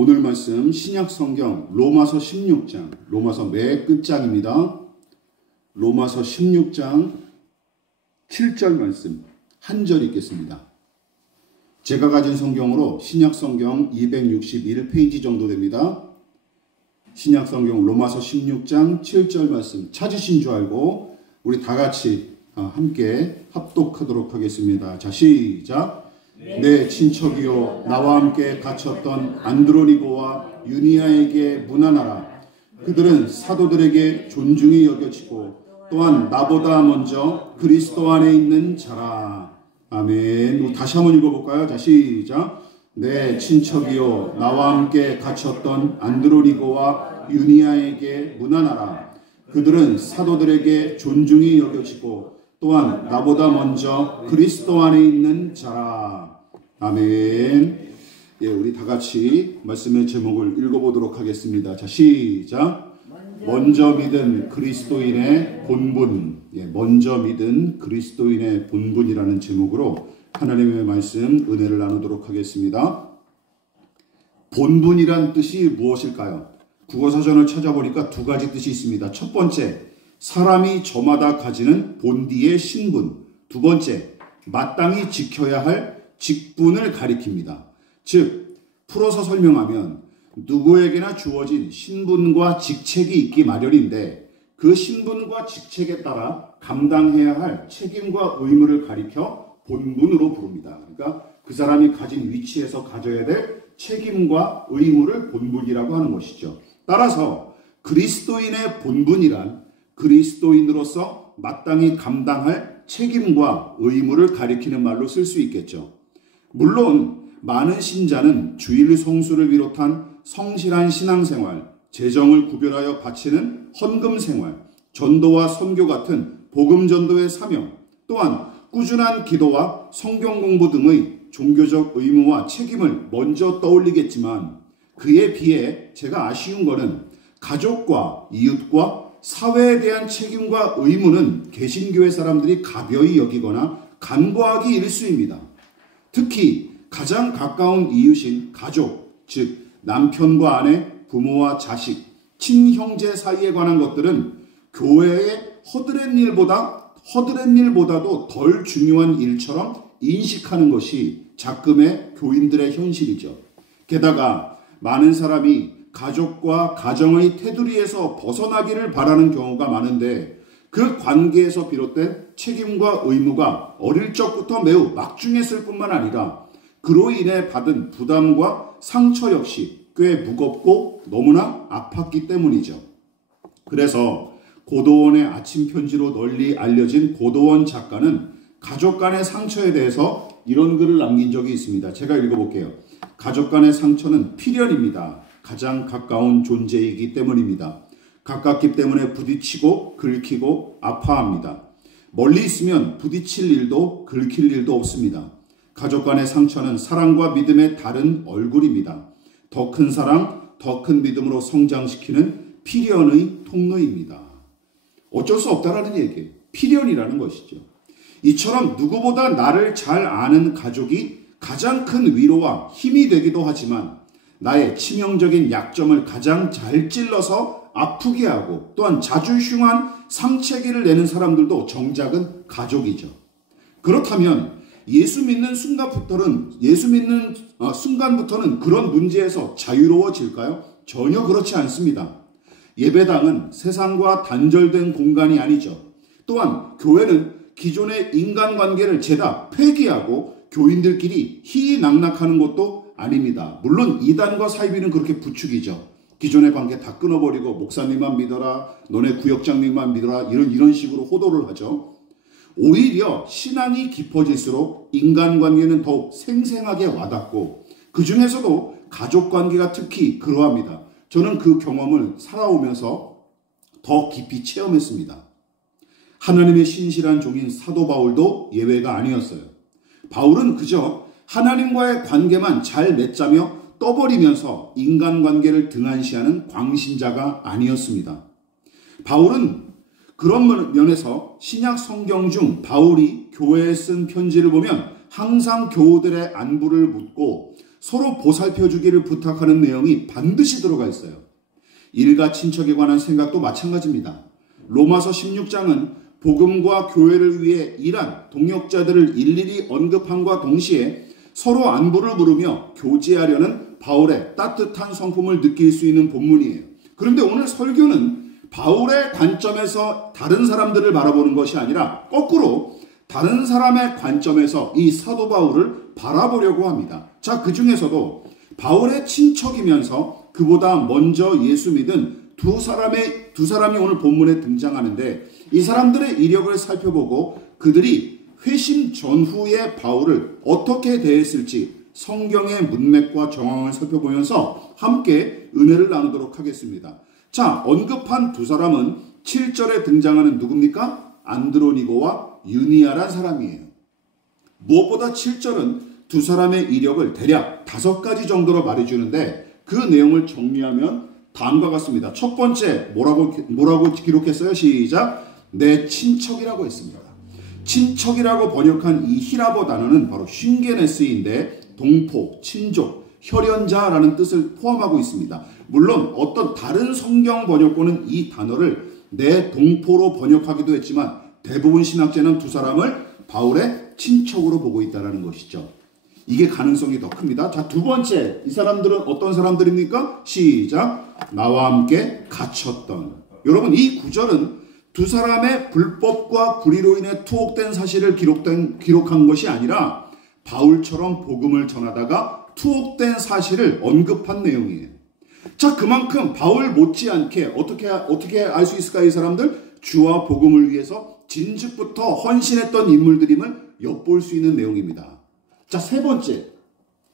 오늘 말씀 신약 성경 로마서 16장, 로마서 맨 끝장입니다. 로마서 16장 7절 말씀 한 절 읽겠습니다. 제가 가진 성경으로 신약 성경 261페이지 정도 됩니다. 신약 성경 로마서 16장 7절 말씀 찾으신 줄 알고 우리 다 같이 함께 합독하도록 하겠습니다. 자, 시작. 내 친척이요 나와 함께 갇혔던 안드로니고와 유니아에게 문안하라. 그들은 사도들에게 존중이 여겨지고 또한 나보다 먼저 그리스도 안에 있는 자라. 아멘. 다시 한번 읽어볼까요? 자, 시작. 내 친척이요 나와 함께 갇혔던 안드로니고와 유니아에게 문안하라. 그들은 사도들에게 존중이 여겨지고 또한 나보다 먼저 그리스도 안에 있는 자라. 아멘. 예, 우리 다 같이 말씀의 제목을 읽어보도록 하겠습니다. 자, 시작. 먼저 믿은 그리스도인의 본분. 예, 먼저 믿은 그리스도인의 본분이라는 제목으로 하나님의 말씀 은혜를 나누도록 하겠습니다. 본분이란 뜻이 무엇일까요? 국어사전을 찾아보니까 두 가지 뜻이 있습니다. 첫 번째, 사람이 저마다 가지는 본디의 신분. 두 번째, 마땅히 지켜야 할 직분을 가리킵니다. 즉, 풀어서 설명하면 누구에게나 주어진 신분과 직책이 있기 마련인데 그 신분과 직책에 따라 감당해야 할 책임과 의무를 가리켜 본분으로 부릅니다. 그러니까 그 사람이 가진 위치에서 가져야 될 책임과 의무를 본분이라고 하는 것이죠. 따라서 그리스도인의 본분이란 그리스도인으로서 마땅히 감당할 책임과 의무를 가리키는 말로 쓸 수 있겠죠. 물론 많은 신자는 주일 성수를 비롯한 성실한 신앙생활, 재정을 구별하여 바치는 헌금생활, 전도와 선교 같은 복음전도의 사명, 또한 꾸준한 기도와 성경 공부 등의 종교적 의무와 책임을 먼저 떠올리겠지만 그에 비해 제가 아쉬운 것은 가족과 이웃과 사회에 대한 책임과 의무는 개신교회 사람들이 가벼이 여기거나 간과하기 일쑤입니다. 특히 가장 가까운 이웃인 가족, 즉 남편과 아내, 부모와 자식, 친형제 사이에 관한 것들은 교회의 허드렛 일보다도 덜 중요한 일처럼 인식하는 것이 작금의 교인들의 현실이죠. 게다가 많은 사람이 가족과 가정의 테두리에서 벗어나기를 바라는 경우가 많은데 그 관계에서 비롯된 책임과 의무가 어릴 적부터 매우 막중했을 뿐만 아니라 그로 인해 받은 부담과 상처 역시 꽤 무겁고 너무나 아팠기 때문이죠. 그래서 고도원의 아침 편지로 널리 알려진 고도원 작가는 가족 간의 상처에 대해서 이런 글을 남긴 적이 있습니다. 제가 읽어볼게요. 가족 간의 상처는 필연입니다. 가장 가까운 존재이기 때문입니다. 가깝기 때문에 부딪히고 긁히고 아파합니다. 멀리 있으면 부딪힐 일도 긁힐 일도 없습니다. 가족 간의 상처는 사랑과 믿음의 다른 얼굴입니다. 더 큰 사랑, 더 큰 믿음으로 성장시키는 필연의 통로입니다. 어쩔 수 없다라는 얘기예요. 필연이라는 것이죠. 이처럼 누구보다 나를 잘 아는 가족이 가장 큰 위로와 힘이 되기도 하지만 나의 치명적인 약점을 가장 잘 찔러서 아프게 하고 또한 자주 흉한 상처기를 내는 사람들도 정작은 가족이죠. 그렇다면 예수 믿는 순간부터는 그런 문제에서 자유로워질까요? 전혀 그렇지 않습니다. 예배당은 세상과 단절된 공간이 아니죠. 또한 교회는 기존의 인간관계를 죄다 폐기하고 교인들끼리 희희낙낙하는 것도 아닙니다. 물론 이단과 사이비는 그렇게 부추기죠. 기존의 관계 다 끊어버리고 목사님만 믿어라, 너네 구역장님만 믿어라 이런 식으로 호도를 하죠. 오히려 신앙이 깊어질수록 인간관계는 더욱 생생하게 와닿고 그 중에서도 가족관계가 특히 그러합니다. 저는 그 경험을 살아오면서 더 깊이 체험했습니다. 하나님의 신실한 종인 사도 바울도 예외가 아니었어요. 바울은 그저 하나님과의 관계만 잘 맺자며 떠버리면서 인간관계를 등한시하는 광신자가 아니었습니다. 바울은 그런 면에서 신약 성경 중 바울이 교회에 쓴 편지를 보면 항상 교우들의 안부를 묻고 서로 보살펴주기를 부탁하는 내용이 반드시 들어가 있어요. 일가 친척에 관한 생각도 마찬가지입니다. 로마서 16장은 복음과 교회를 위해 일한 동역자들을 일일이 언급함과 동시에 서로 안부를 물으며 교제하려는 바울의 따뜻한 성품을 느낄 수 있는 본문이에요. 그런데 오늘 설교는 바울의 관점에서 다른 사람들을 바라보는 것이 아니라 거꾸로 다른 사람의 관점에서 이 사도 바울을 바라보려고 합니다. 자, 그 중에서도 바울의 친척이면서 그보다 먼저 예수 믿은 두 사람이 오늘 본문에 등장하는데 이 사람들의 이력을 살펴보고 그들이 회심 전후의 바울을 어떻게 대했을지 성경의 문맥과 정황을 살펴보면서 함께 은혜를 나누도록 하겠습니다. 자, 언급한 두 사람은 7절에 등장하는 누굽니까? 안드로니고와 유니아란 사람이에요. 무엇보다 7절은 두 사람의 이력을 대략 5가지 정도로 말해주는데 그 내용을 정리하면 다음과 같습니다. 첫 번째, 뭐라고 기록했어요? 시작! 내 친척이라고 했습니다. 친척이라고 번역한 이 히라보 단어는 바로 쉰게네스인데 동포, 친족, 혈연자라는 뜻을 포함하고 있습니다. 물론 어떤 다른 성경 번역본은 이 단어를 내 동포로 번역하기도 했지만 대부분 신학자는 두 사람을 바울의 친척으로 보고 있다는 것이죠. 이게 가능성이 더 큽니다. 자, 두 번째, 이 사람들은 어떤 사람들입니까? 시작! 나와 함께 갇혔던. 여러분, 이 구절은 두 사람의 불법과 불의로 인해 투옥된 사실을 기록한 것이 아니라 바울처럼 복음을 전하다가 투옥된 사실을 언급한 내용이에요. 자, 그만큼 바울 못지않게 어떻게 알 수 있을까? 이 사람들 주와 복음을 위해서 진즉부터 헌신했던 인물들임을 엿볼 수 있는 내용입니다. 자, 세 번째,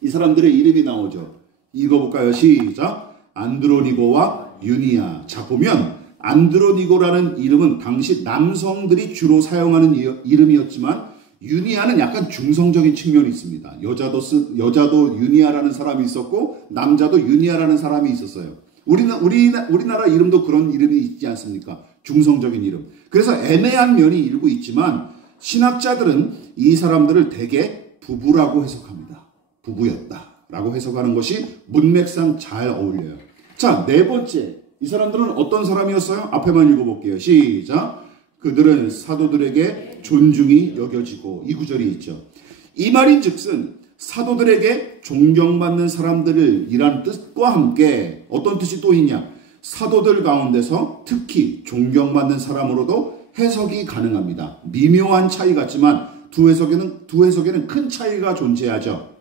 이 사람들의 이름이 나오죠. 읽어볼까요? 시작! 안드로니고와 유니아. 자, 보면 안드로니고라는 이름은 당시 남성들이 주로 사용하는 이름이었지만 유니아는 약간 중성적인 측면이 있습니다. 여자도 유니아라는 사람이 있었고 남자도 유니아라는 사람이 있었어요. 우리나라 이름도 그런 이름이 있지 않습니까? 중성적인 이름. 그래서 애매한 면이 일부 있지만 신학자들은 이 사람들을 대개 부부라고 해석합니다. 부부였다라고 해석하는 것이 문맥상 잘 어울려요. 자, 네 번째, 이 사람들은 어떤 사람이었어요? 앞에만 읽어볼게요. 시작! 그들은 사도들에게 존중이 여겨지고, 이 구절이 있죠. 이 말인즉슨 사도들에게 존경받는 사람들이란 뜻과 함께 어떤 뜻이 또 있냐? 사도들 가운데서 특히 존경받는 사람으로도 해석이 가능합니다. 미묘한 차이 같지만 두 해석에는 큰 차이가 존재하죠.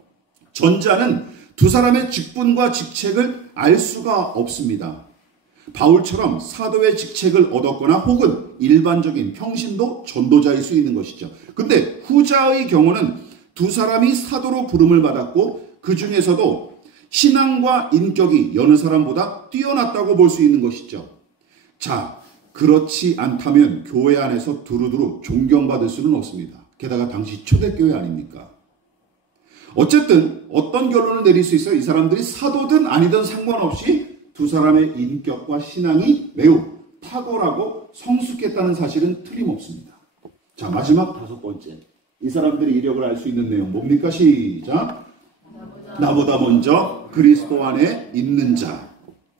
전자는 두 사람의 직분과 직책을 알 수가 없습니다. 바울처럼 사도의 직책을 얻었거나 혹은 일반적인 평신도 전도자일 수 있는 것이죠. 근데 후자의 경우는 두 사람이 사도로 부름을 받았고 그 중에서도 신앙과 인격이 여느 사람보다 뛰어났다고 볼 수 있는 것이죠. 자, 그렇지 않다면 교회 안에서 두루두루 존경받을 수는 없습니다. 게다가 당시 초대교회 아닙니까? 어쨌든 어떤 결론을 내릴 수 있어요? 이 사람들이 사도든 아니든 상관없이 두 사람의 인격과 신앙이 매우 탁월하고 성숙했다는 사실은 틀림없습니다. 자, 마지막 5번째. 이 사람들의 이력을 알 수 있는 내용 뭡니까? 시작! 나보다 먼저 그리스도 안에 있는 자.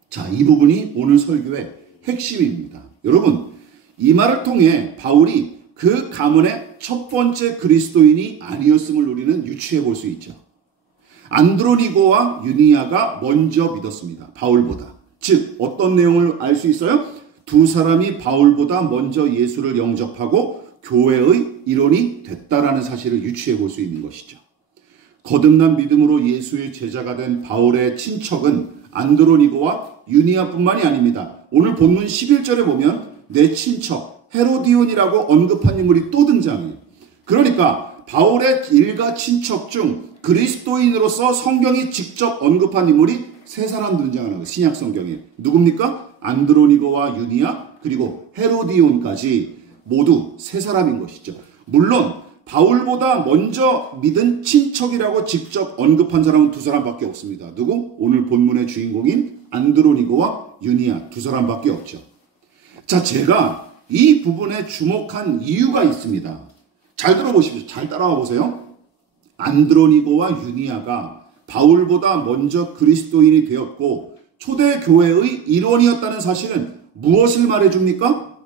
자, 이 부분이 오늘 설교의 핵심입니다. 여러분, 이 말을 통해 바울이 그 가문의 첫 번째 그리스도인이 아니었음을 우리는 유추해 볼 수 있죠. 안드로니고와 유니아가 먼저 믿었습니다. 바울보다. 즉 어떤 내용을 알 수 있어요? 두 사람이 바울보다 먼저 예수를 영접하고 교회의 일원이 됐다라는 사실을 유추해 볼 수 있는 것이죠. 거듭난 믿음으로 예수의 제자가 된 바울의 친척은 안드로니고와 유니아뿐만이 아닙니다. 오늘 본문 11절에 보면 내 친척 헤로디온이라고 언급한 인물이 또 등장해요. 그러니까 바울의 일가 친척 중 그리스도인으로서 성경이 직접 언급한 인물이 3사람 등장하는 거예요. 신약 성경에. 누굽니까? 안드로니고와 유니아 그리고 헤로디온까지 모두 3사람인 것이죠. 물론 바울보다 먼저 믿은 친척이라고 직접 언급한 사람은 2사람밖에 없습니다. 누구? 오늘 본문의 주인공인 안드로니고와 유니아 2사람밖에 없죠. 자, 제가 이 부분에 주목한 이유가 있습니다. 잘 들어보십시오. 잘 따라와 보세요. 안드로니고와 유니아가 바울보다 먼저 그리스도인이 되었고 초대교회의 일원이었다는 사실은 무엇을 말해줍니까?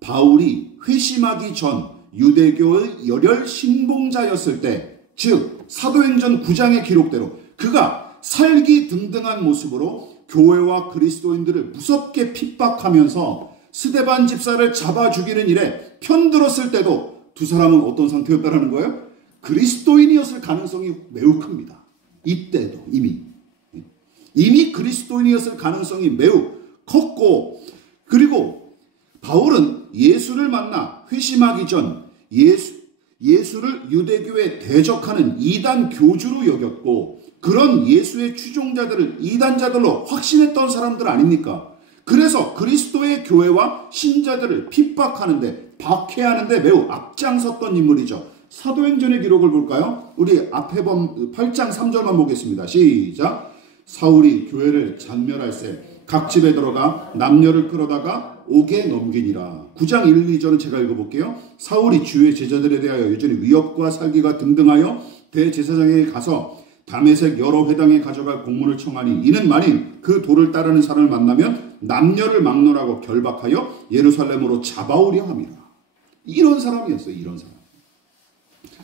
바울이 회심하기 전 유대교의 열혈 신봉자였을 때, 즉 사도행전 9장의 기록대로 그가 살기 등등한 모습으로 교회와 그리스도인들을 무섭게 핍박하면서 스데반 집사를 잡아 죽이는 일에 편들었을 때도 두 사람은 어떤 상태였다는 거예요? 그리스도인이었을 가능성이 매우 큽니다. 이때도 이미 그리스도인이었을 가능성이 매우 컸고, 그리고 바울은 예수를 만나 회심하기 전 예수를 유대교에 대적하는 이단 교주로 여겼고, 그런 예수의 추종자들을 이단자들로 확신했던 사람들 아닙니까? 그래서 그리스도의 교회와 신자들을 핍박하는데, 박해하는데 매우 앞장섰던 인물이죠. 사도행전의 기록을 볼까요? 우리 앞에 8장 3절만 보겠습니다. 시작. 사울이 교회를 잔멸할세 각 집에 들어가 남녀를 끌어다가 옥에 넘기니라. 9장 1, 2절은 제가 읽어볼게요. 사울이 주의 제자들에 대하여 여전히 위협과 살기가 등등하여 대제사장에게 가서 다메섹 여러 회당에 가져갈 공문을 청하니, 이는 만일 그 도를 따르는 사람을 만나면 남녀를 막론하고 결박하여 예루살렘으로 잡아오려 함이라. 이런 사람이었어요. 이런 사람.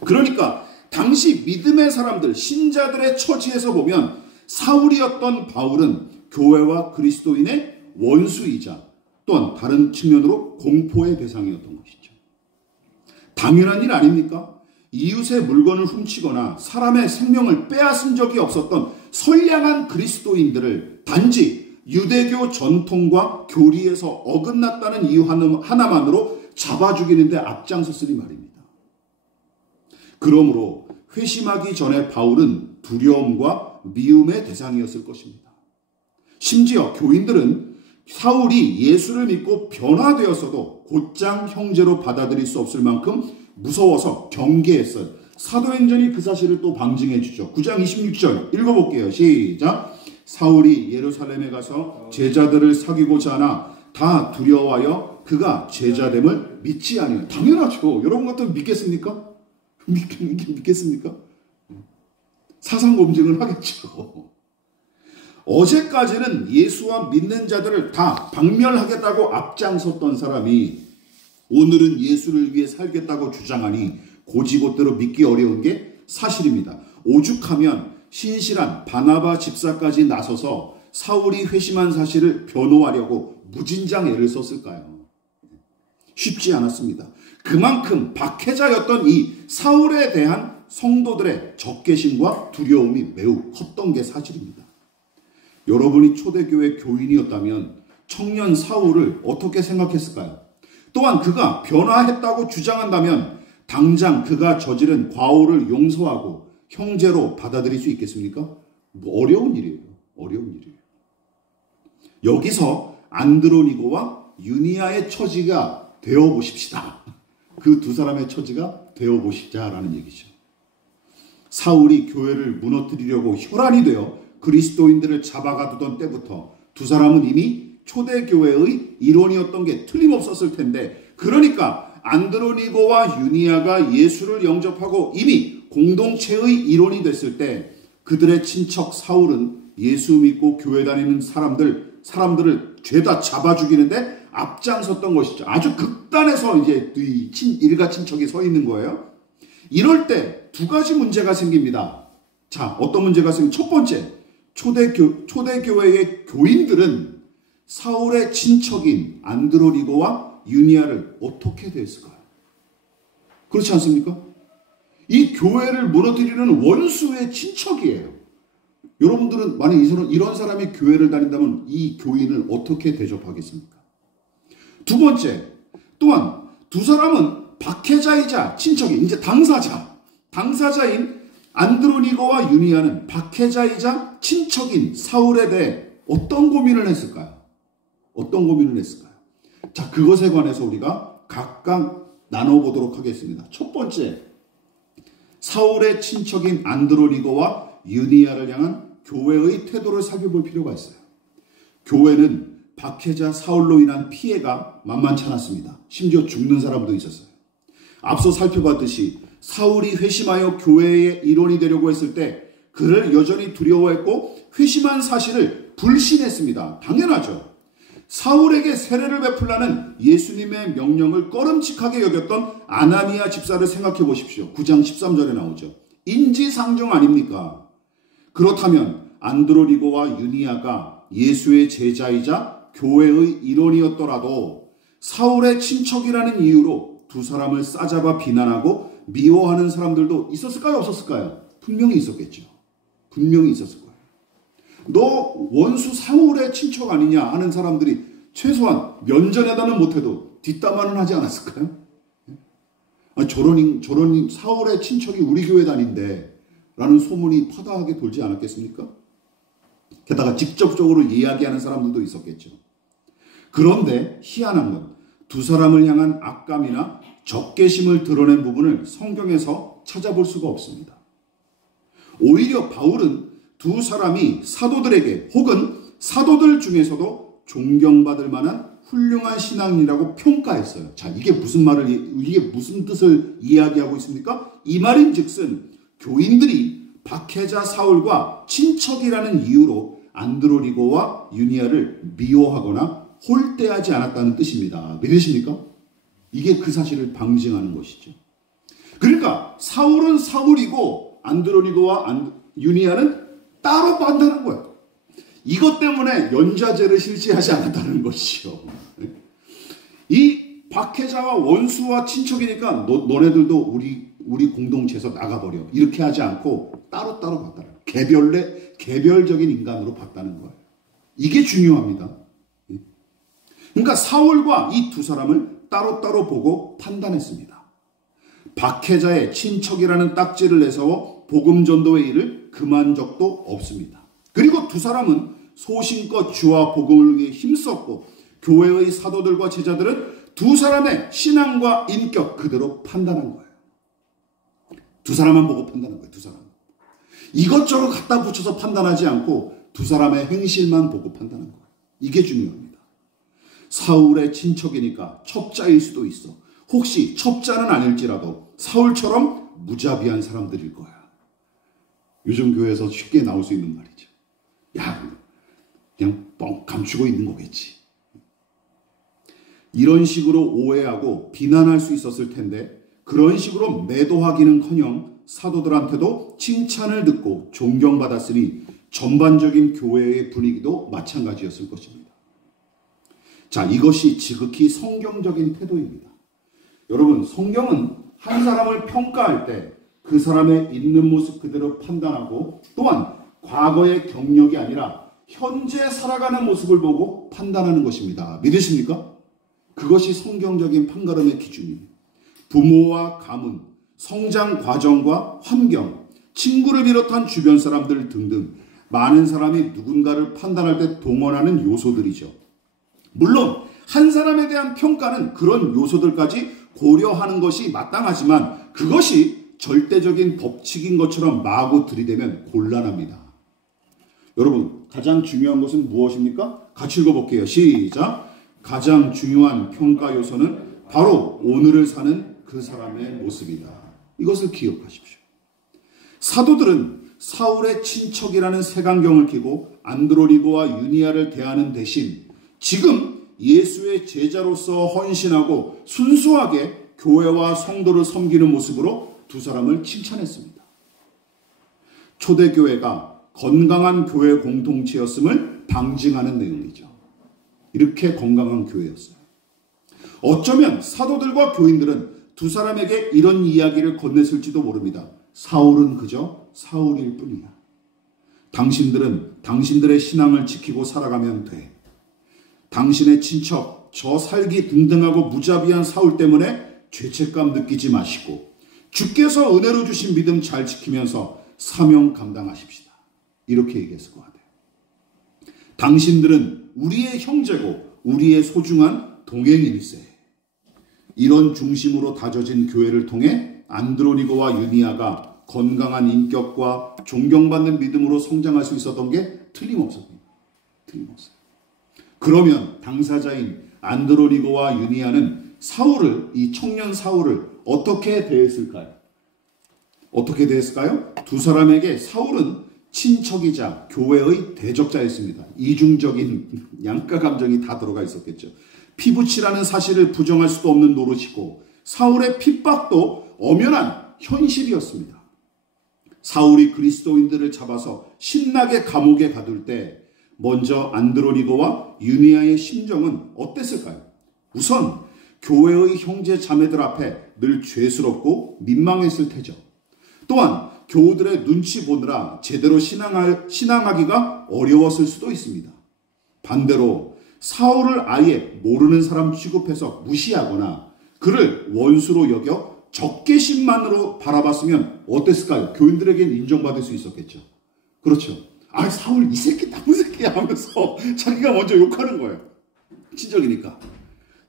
그러니까 당시 믿음의 사람들, 신자들의 처지에서 보면 사울이었던 바울은 교회와 그리스도인의 원수이자 또한 다른 측면으로 공포의 대상이었던 것이죠. 당연한 일 아닙니까? 이웃의 물건을 훔치거나 사람의 생명을 빼앗은 적이 없었던 선량한 그리스도인들을 단지 유대교 전통과 교리에서 어긋났다는 이유 하나만으로 잡아 죽이는데 앞장섰으니 말입니다. 그러므로 회심하기 전에 바울은 두려움과 미움의 대상이었을 것입니다. 심지어 교인들은 사울이 예수를 믿고 변화되었어도 곧장 형제로 받아들일 수 없을 만큼 무서워서 경계했어요. 사도행전이 그 사실을 또 방증해 주죠. 9장 26절 읽어볼게요. 시작. 사울이 예루살렘에 가서 제자들을 사귀고자 하나 다 두려워하여 그가 제자됨을 믿지 아니하여. 당연하죠. 여러분 같으면 믿겠습니까? 믿겠습니까? 사상 검증을 하겠죠. 어제까지는 예수와 믿는 자들을 다 박멸하겠다고 앞장섰던 사람이 오늘은 예수를 위해 살겠다고 주장하니 고지곳대로 믿기 어려운 게 사실입니다. 오죽하면 신실한 바나바 집사까지 나서서 사울이 회심한 사실을 변호하려고 무진장 애를 썼을까요? 쉽지 않았습니다. 그만큼 박해자였던 이 사울에 대한 성도들의 적개심과 두려움이 매우 컸던 게 사실입니다. 여러분이 초대교회 교인이었다면 청년 사울을 어떻게 생각했을까요? 또한 그가 변화했다고 주장한다면 당장 그가 저지른 과오를 용서하고 형제로 받아들일 수 있겠습니까? 어려운 일이에요. 어려운 일이에요. 여기서 안드로니고와 유니아의 처지가 되어보십시다. 그 두 사람의 처지가 되어보시자라는 얘기죠. 사울이 교회를 무너뜨리려고 혈안이 되어 그리스도인들을 잡아가두던 때부터 두 사람은 이미 초대교회의 일원이었던 게 틀림없었을 텐데, 그러니까 안드로니고와 유니아가 예수를 영접하고 이미 공동체의 일원이 됐을 때 그들의 친척 사울은 예수 믿고 교회 다니는 사람들을 죄다 잡아 죽이는데 앞장섰던 것이죠. 아주 극단에서 이제 일가 친척이 서 있는 거예요. 이럴 때 두 가지 문제가 생깁니다. 자, 어떤 문제가 생깁니까? 첫 번째, 초대교회의 교인들은 사울의 친척인 안드로니고와 유니아를 어떻게 대했을까요? 그렇지 않습니까? 이 교회를 무너뜨리는 원수의 친척이에요. 여러분들은 만약 이런 사람이 교회를 다닌다면 이 교인을 어떻게 대접하겠습니까? 두 번째, 또한 두 사람은 박해자이자 친척인, 이제 당사자인 안드로니고와 유니아는 박해자이자 친척인 사울에 대해 어떤 고민을 했을까요? 자, 그것에 관해서 우리가 각각 나눠보도록 하겠습니다. 첫 번째, 사울의 친척인 안드로니고와 유니아를 향한 교회의 태도를 살펴볼 필요가 있어요. 교회는 박해자 사울로 인한 피해가 만만치 않았습니다. 심지어 죽는 사람도 있었어요. 앞서 살펴봤듯이 사울이 회심하여 교회의 일원이 되려고 했을 때 그를 여전히 두려워했고 회심한 사실을 불신했습니다. 당연하죠. 사울에게 세례를 베풀라는 예수님의 명령을 꺼름칙하게 여겼던 아나니아 집사를 생각해 보십시오. 9장 13절에 나오죠. 인지상정 아닙니까? 그렇다면 안드로니고와 유니아가 예수의 제자이자 교회의 일원이었더라도 사울의 친척이라는 이유로 두 사람을 싸잡아 비난하고 미워하는 사람들도 있었을까요? 없었을까요? 분명히 있었겠죠. 분명히 있었을 거예요. 너 원수 사울의 친척 아니냐 하는 사람들이 최소한 면전에다는 못해도 뒷담화는 하지 않았을까요? 저런 사울의 친척이 우리 교회 다닌데 라는 소문이 파다하게 돌지 않았겠습니까? 게다가 직접적으로 이야기하는 사람들도 있었겠죠. 그런데 희한한 건 두 사람을 향한 악감이나 적개심을 드러낸 부분을 성경에서 찾아볼 수가 없습니다. 오히려 바울은 두 사람이 사도들에게 혹은 사도들 중에서도 존경받을 만한 훌륭한 신앙이라고 평가했어요. 자, 이게 무슨 뜻을 이야기하고 있습니까? 이 말인즉슨 교인들이 박해자 사울과 친척이라는 이유로 안드로니고와 유니아를 미워하거나 홀대하지 않았다는 뜻입니다. 믿으십니까? 이게 그 사실을 방증하는 것이죠. 그러니까 사울은 사울이고 안드로니고와 유니아는 따로 판단한 거예요. 이것 때문에 연좌제를 실시하지 않았다는 것이죠. 이 박해자와 원수와 친척이니까 너네들도 우리 공동체에서 나가버려. 이렇게 하지 않고 따로따로 봤다는 거예요. 개별적인 인간으로 봤다는 거예요. 이게 중요합니다. 그러니까 사울과 이 두 사람을 따로따로 보고 판단했습니다. 박해자의 친척이라는 딱지를 내세워 복음 전도의 일을 금한 적도 없습니다. 그리고 두 사람은 소신껏 주와 복음을 위해 힘썼고 교회의 사도들과 제자들은 두 사람의 신앙과 인격 그대로 판단한 거예요. 두 사람만 보고 판단한 거예요. 두 사람. 이것저것 갖다 붙여서 판단하지 않고 두 사람의 행실만 보고 판단한 거예요. 이게 중요합니다. 사울의 친척이니까 첩자일 수도 있어. 혹시 첩자는 아닐지라도 사울처럼 무자비한 사람들일 거야. 요즘 교회에서 쉽게 나올 수 있는 말이죠. 야, 그냥 뻥 감추고 있는 거겠지. 이런 식으로 오해하고 비난할 수 있었을 텐데 그런 식으로 매도하기는커녕 사도들한테도 칭찬을 듣고 존경받았으니 전반적인 교회의 분위기도 마찬가지였을 것입니다. 자, 이것이 지극히 성경적인 태도입니다. 여러분, 성경은 한 사람을 평가할 때 그 사람의 있는 모습 그대로 판단하고 또한 과거의 경력이 아니라 현재 살아가는 모습을 보고 판단하는 것입니다. 믿으십니까? 그것이 성경적인 판가름의 기준이에요. 부모와 가문, 성장 과정과 환경, 친구를 비롯한 주변 사람들 등등 많은 사람이 누군가를 판단할 때 동원하는 요소들이죠. 물론 한 사람에 대한 평가는 그런 요소들까지 고려하는 것이 마땅하지만 그것이 절대적인 법칙인 것처럼 마구 들이대면 곤란합니다. 여러분, 가장 중요한 것은 무엇입니까? 같이 읽어볼게요. 시작. 가장 중요한 평가 요소는 바로 오늘을 사는 그 사람의 모습이다. 이것을 기억하십시오. 사도들은 사울의 친척이라는 색안경을 끼고 안드로니고와 유니아를 대하는 대신 지금 예수의 제자로서 헌신하고 순수하게 교회와 성도를 섬기는 모습으로 두 사람을 칭찬했습니다. 초대교회가 건강한 교회 공동체였음을 방증하는 내용이죠. 이렇게 건강한 교회였어요. 어쩌면 사도들과 교인들은 두 사람에게 이런 이야기를 건넸을지도 모릅니다. 사울은 그저 사울일 뿐이야. 당신들은 당신들의 신앙을 지키고 살아가면 돼. 당신의 친척, 저 살기 등등하고 무자비한 사울 때문에 죄책감 느끼지 마시고 주께서 은혜로 주신 믿음 잘 지키면서 사명 감당하십시다. 이렇게 얘기했을 것 같아요. 당신들은 우리의 형제고 우리의 소중한 동행일세. 이런 중심으로 다져진 교회를 통해 안드로니고와 유니아가 건강한 인격과 존경받는 믿음으로 성장할 수 있었던 게 틀림없었습니다. 틀림없어요. 그러면 당사자인 안드로니고와 유니아는 이 청년 사울을 어떻게 대했을까요? 어떻게 대했을까요? 두 사람에게 사울은 친척이자 교회의 대적자였습니다. 이중적인 양가 감정이 다 들어가 있었겠죠. 피부치라는 사실을 부정할 수도 없는 노릇이고 사울의 핍박도 엄연한 현실이었습니다. 사울이 그리스도인들을 잡아서 신나게 감옥에 가둘 때 먼저 안드로니고와 유니아의 심정은 어땠을까요? 우선 교회의 형제 자매들 앞에 늘 죄스럽고 민망했을 테죠. 또한 교우들의 눈치 보느라 제대로 신앙하기가 어려웠을 수도 있습니다. 반대로 사울을 아예 모르는 사람 취급해서 무시하거나 그를 원수로 여겨 적개심만으로 바라봤으면 어땠을까요? 교인들에겐 인정받을 수 있었겠죠. 그렇죠. 아, 사울 이 새끼 나쁜 새끼야 하면서 자기가 먼저 욕하는 거예요. 친척이니까.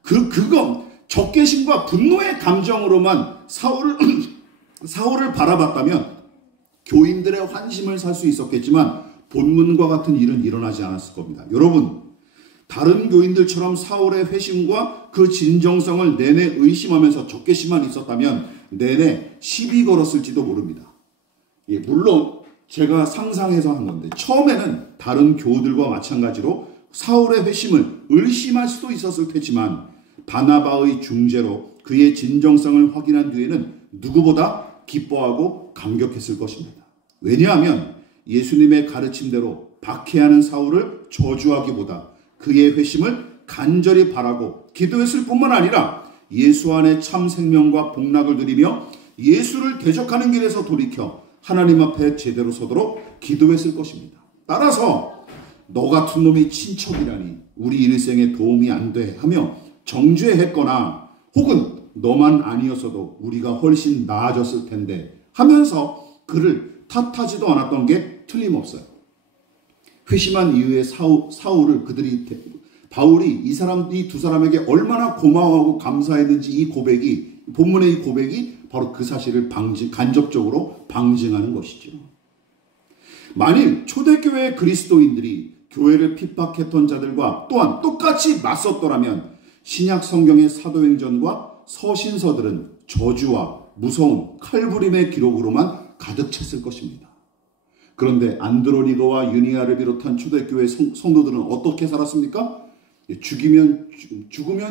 그건 적개심과 분노의 감정으로만 사울을 바라봤다면 교인들의 환심을 살 수 있었겠지만 본문과 같은 일은 일어나지 않았을 겁니다. 여러분, 다른 교인들처럼 사울의 회심과 그 진정성을 내내 의심하면서 적개심만 있었다면 내내 시비 걸었을지도 모릅니다. 예, 물론 제가 상상해서 한 건데 처음에는 다른 교우들과 마찬가지로 사울의 회심을 의심할 수도 있었을 테지만 바나바의 중재로 그의 진정성을 확인한 뒤에는 누구보다 기뻐하고 감격했을 것입니다. 왜냐하면 예수님의 가르침대로 박해하는 사울을 저주하기보다 그의 회심을 간절히 바라고 기도했을 뿐만 아니라 예수 안에 참 생명과 복락을 누리며 예수를 대적하는 길에서 돌이켜 하나님 앞에 제대로 서도록 기도했을 것입니다. 따라서 너 같은 놈이 친척이라니 우리 일생에 도움이 안 돼 하며 정죄했거나 혹은 너만 아니었어도 우리가 훨씬 나아졌을 텐데 하면서 그를 탓하지도 않았던 게 틀림없어요. 회심한 이후에 바울이 이 두 사람에게 얼마나 고마워하고 감사했는지 본문의 이 고백이 바로 그 사실을 간접적으로 방증하는 것이죠. 만일 초대교회 그리스도인들이 교회를 핍박했던 자들과 또한 똑같이 맞섰더라면 신약 성경의 사도행전과 서신서들은 저주와 무서운 칼부림의 기록으로만 가득 찼을 것입니다. 그런데 안드로니거와 유니아를 비롯한 초대교회 성도들은 어떻게 살았습니까? 죽으면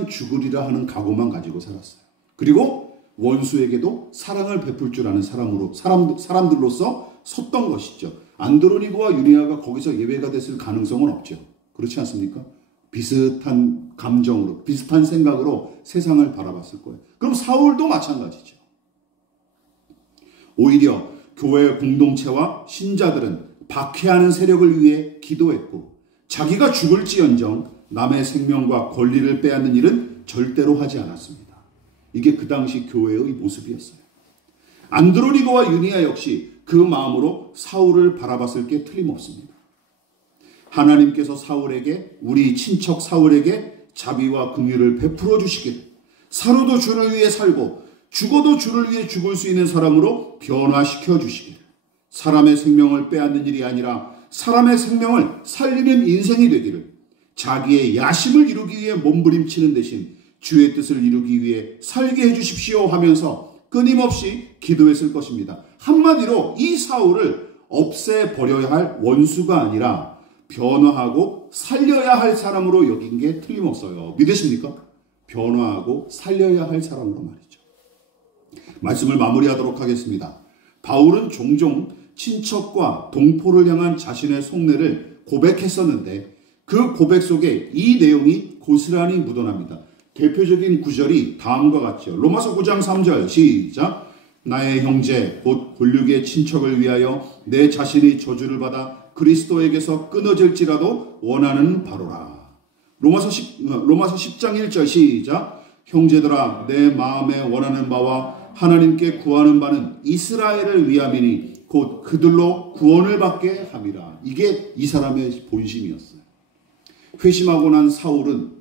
죽으리라 하는 각오만 가지고 살았어요. 그리고 원수에게도 사랑을 베풀 줄 아는 사람들로서 섰던 것이죠. 안드로니거와 유니아가 거기서 예외가 됐을 가능성은 없죠. 그렇지 않습니까? 비슷한 감정으로, 비슷한 생각으로 세상을 바라봤을 거예요. 그럼 사울도 마찬가지죠. 오히려 교회 공동체와 신자들은 박해하는 세력을 위해 기도했고 자기가 죽을지언정 남의 생명과 권리를 빼앗는 일은 절대로 하지 않았습니다. 이게 그 당시 교회의 모습이었어요. 안드로니거와 유니아 역시 그 마음으로 사울을 바라봤을 게 틀림없습니다. 하나님께서 우리 친척 사울에게 자비와 긍휼을 베풀어 주시기를 살아도 주를 위해 살고 죽어도 주를 위해 죽을 수 있는 사람으로 변화시켜 주시기를 사람의 생명을 빼앗는 일이 아니라 사람의 생명을 살리는 인생이 되기를 자기의 야심을 이루기 위해 몸부림치는 대신 주의 뜻을 이루기 위해 살게 해주십시오 하면서 끊임없이 기도했을 것입니다. 한마디로 이 사울을 없애버려야 할 원수가 아니라 변화하고 살려야 할 사람으로 여긴 게 틀림없어요. 믿으십니까? 변화하고 살려야 할 사람으로 말이죠. 말씀을 마무리하도록 하겠습니다. 바울은 종종 친척과 동포를 향한 자신의 속내를 고백했었는데 그 고백 속에 이 내용이 고스란히 묻어납니다. 대표적인 구절이 다음과 같죠. 로마서 9장 3절 시작. 나의 형제 곧 골육의 친척을 위하여 내 자신이 저주를 받아 그리스도에게서 끊어질지라도 원하는 바로라. 로마서 10장 1절 시작. 형제들아 내 마음에 원하는 바와 하나님께 구하는 바는 이스라엘을 위함이니 곧 그들로 구원을 받게 함이라. 이게 이 사람의 본심이었어요. 회심하고 난 사울은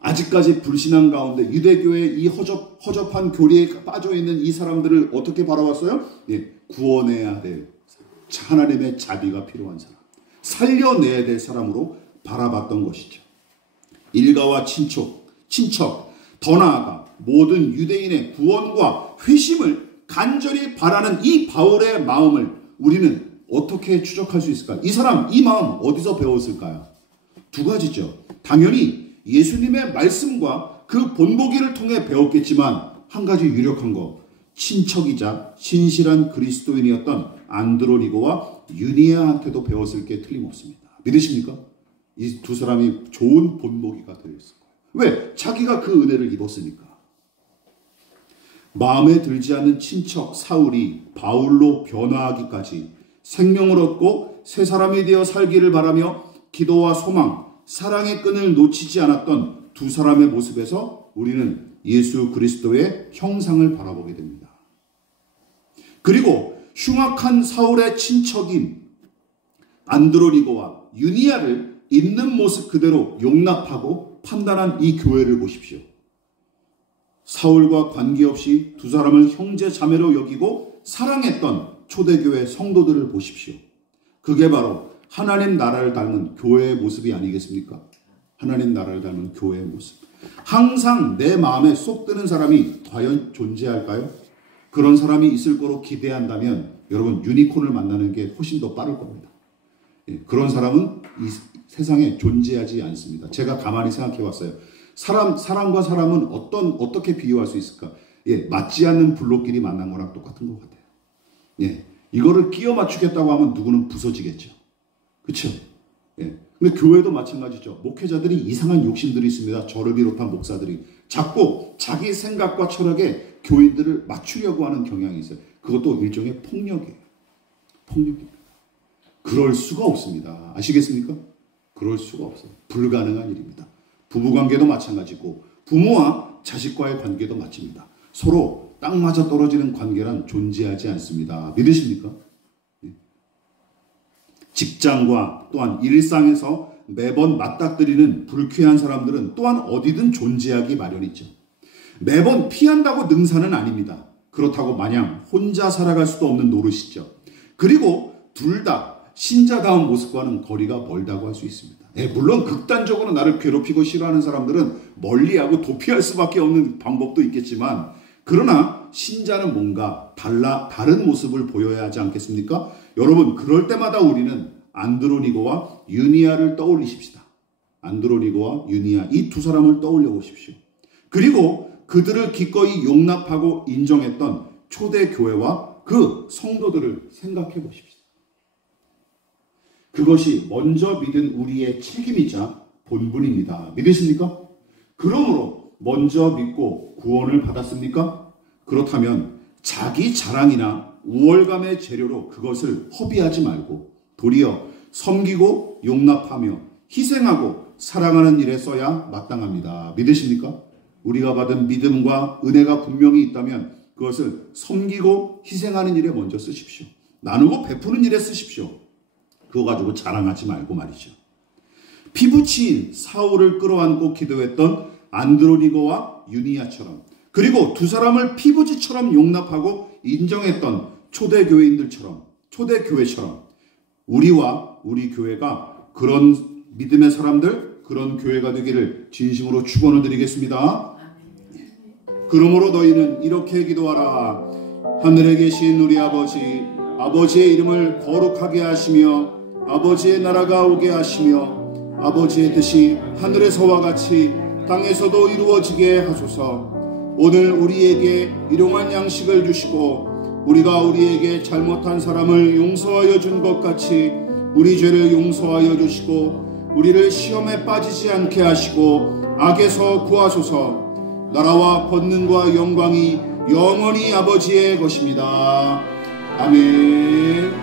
아직까지 불신앙 가운데 유대교의 이 허접한 교리에 빠져있는 이 사람들을 어떻게 바라봤어요? 구원해야 될 하나님의 자비가 필요한 사람, 살려내야 될 사람으로 바라봤던 것이죠. 일가와 친척, 더 나아가 모든 유대인의 구원과 회심을 간절히 바라는 이 바울의 마음을 우리는 어떻게 추적할 수 있을까? 이 사람, 이 마음 어디서 배웠을까요? 두 가지죠. 당연히 예수님의 말씀과 그 본보기를 통해 배웠겠지만 한 가지 유력한 거, 친척이자 신실한 그리스도인이었던 안드로니고와 유니아한테도 배웠을 게 틀림없습니다. 믿으십니까? 이 두 사람이 좋은 본보기가 되었을 거예요. 왜? 자기가 그 은혜를 입었으니까. 마음에 들지 않는 친척 사울이 바울로 변화하기까지 생명을 얻고 새 사람이 되어 살기를 바라며 기도와 소망, 사랑의 끈을 놓치지 않았던 두 사람의 모습에서 우리는 예수 그리스도의 형상을 바라보게 됩니다. 그리고 흉악한 사울의 친척인 안드로니고와 유니아를 있는 모습 그대로 용납하고 판단한 이 교회를 보십시오. 사울과 관계없이 두 사람을 형제 자매로 여기고 사랑했던 초대교회 성도들을 보십시오. 그게 바로 하나님 나라를 닮은 교회의 모습이 아니겠습니까? 하나님 나라를 닮은 교회의 모습. 항상 내 마음에 쏙 드는 사람이 과연 존재할까요? 그런 사람이 있을 거로 기대한다면 여러분 유니콘을 만나는 게 훨씬 더 빠를 겁니다. 그런 사람은 이 세상에 존재하지 않습니다. 제가 가만히 생각해 봤어요. 사람과 사람은 어떻게 비유할 수 있을까? 맞지 않는 블록끼리 만난 거랑 똑같은 것 같아요. 이거를 끼워 맞추겠다고 하면 누구는 부서지겠죠. 그렇죠? 근데 교회도 마찬가지죠. 목회자들이 이상한 욕심들이 있습니다. 저를 비롯한 목사들이 자꾸 자기 생각과 철학에 교인들을 맞추려고 하는 경향이 있어요. 그것도 일종의 폭력이에요. 폭력입니다. 그럴 수가 없습니다. 아시겠습니까? 그럴 수가 없어요. 불가능한 일입니다. 부부관계도 마찬가지고 부모와 자식과의 관계도 마찬가지입니다. 서로 딱 맞아 떨어지는 관계란 존재하지 않습니다. 믿으십니까? 직장과 또한 일상에서 매번 맞닥뜨리는 불쾌한 사람들은 또한 어디든 존재하기 마련이죠. 매번 피한다고 능사는 아닙니다. 그렇다고 마냥 혼자 살아갈 수도 없는 노릇이죠. 그리고 둘 다 신자다운 모습과는 거리가 멀다고 할 수 있습니다. 물론 극단적으로 나를 괴롭히고 싫어하는 사람들은 멀리하고 도피할 수밖에 없는 방법도 있겠지만 그러나 신자는 뭔가 다른 모습을 보여야 하지 않겠습니까? 여러분 그럴 때마다 우리는 안드로니고와 유니아를 떠올리십시다. 안드로니고와 유니아 이 두 사람을 떠올려 보십시오. 그리고 그들을 기꺼이 용납하고 인정했던 초대교회와 그 성도들을 생각해 보십시오. 그것이 먼저 믿은 우리의 책임이자 본분입니다. 믿으십니까? 그러므로 먼저 믿고 구원을 받았습니까? 그렇다면 자기 자랑이나 우월감의 재료로 그것을 허비하지 말고 도리어 섬기고 용납하며 희생하고 사랑하는 일에 써야 마땅합니다. 믿으십니까? 우리가 받은 믿음과 은혜가 분명히 있다면 그것을 섬기고 희생하는 일에 먼저 쓰십시오. 나누고 베푸는 일에 쓰십시오. 그거 가지고 자랑하지 말고 말이죠. 피부치인 사울을 끌어안고 기도했던 안드로니고와 유니아처럼 그리고 두 사람을 피부지처럼 용납하고 인정했던 초대교회처럼 우리와 우리 교회가 그런 믿음의 사람들 그런 교회가 되기를 진심으로 축원을 드리겠습니다. 그러므로 너희는 이렇게 기도하라. 하늘에 계신 우리 아버지 아버지의 이름을 거룩하게 하시며 아버지의 나라가 오게 하시며 아버지의 뜻이 하늘에서와 같이 땅에서도 이루어지게 하소서. 오늘 우리에게 일용할 양식을 주시고 우리가 우리에게 잘못한 사람을 용서하여 준 것 같이 우리 죄를 용서하여 주시고 우리를 시험에 빠지지 않게 하시고 악에서 구하소서. 나라와 권능과 영광이 영원히 아버지의 것입니다. 아멘.